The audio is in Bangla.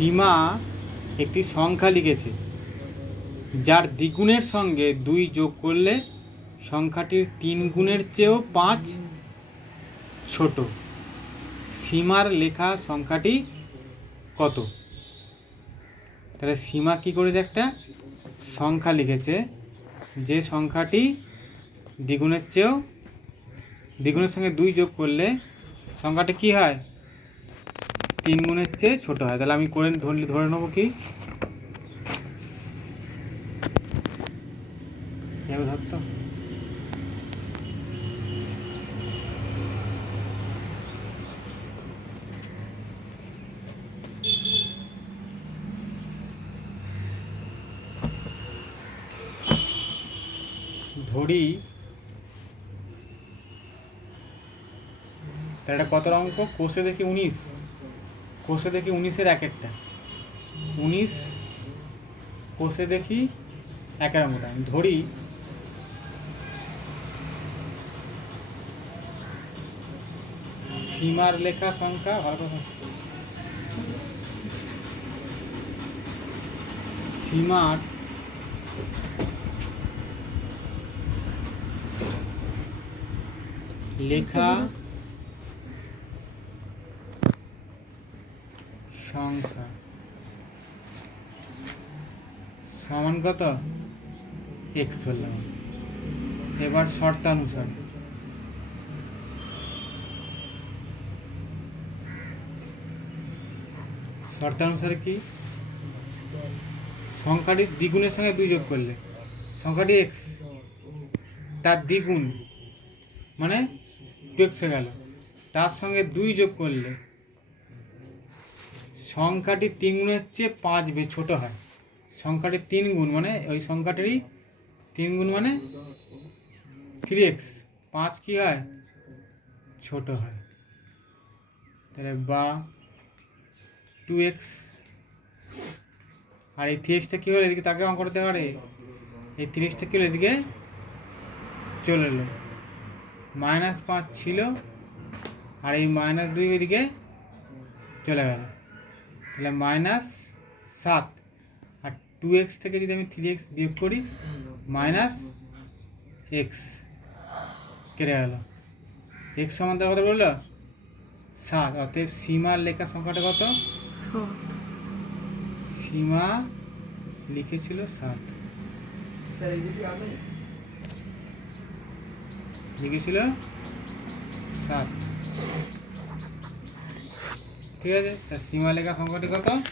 সীমা একটি সংখ্যা লিখেছে যার দ্বিগুণের সঙ্গে 2 যোগ করলে সংখ্যাটির 3 গুণের চেয়েও 5 ছোট। সীমার লেখা সংখ্যাটি কত? তাহলে সীমা কী করেছে, একটা সংখ্যা লিখেছে যে সংখ্যাটি দ্বিগুণের সঙ্গে 2 যোগ করলে সংখ্যাটা কী হয়, 3 গুণের চেয়ে ছোট হয়। তাহলে আমি ধরে নেবো কি ধরতো ধরি। তাহলে এটা কত অঙ্ক? কোষে দেখি 19, কোষে দেখি 19-এর এক একটা 19, কোষে দেখি একের অঙ্কটা ধরি। সীমার লেখা সংখ্যা, সীমার লেখা সংখ্যা সমান কত? x ধরলাম। এবার শর্তানুসারে কি, সংখ্যাটি দ্বিগুণের সঙ্গে 2 যোগ করলে সংখ্যাটি x, তার দ্বিগুণ মানে 2x হয়ে গেল, তার সঙ্গে 2 যোগ করলে সংখ্যাটি 3 গুণের চেয়ে 5 ছোট হয়। সংখ্যাটি 3 গুণ মানে ওই সংখ্যাটিরই 3 গুণ মানে 3x, 5 কী হয়, ছোট হয়। তাহলে বা 2x, আর এই 3xটা কী হলো, এদিকে তাকে অঙ্ক করতে পারে, এই 3xটা কী হলো, এদিকে চলে এলো, -5 ছিল আর এই -2 এদিকে চলে গেল, তাহলে -7। আর 2x থেকে যদি আমি 3x বিয়োগ করি -x কেটে গেল, x সমান্তর কত বললো, 7। অতএব সীমার লেখা সংখ্যাটা কত? সীমা লিখেছিল 7, লিখেছিল 7। ঠিক আছে, তার সীমা লেখা সংখ্যাটি কত?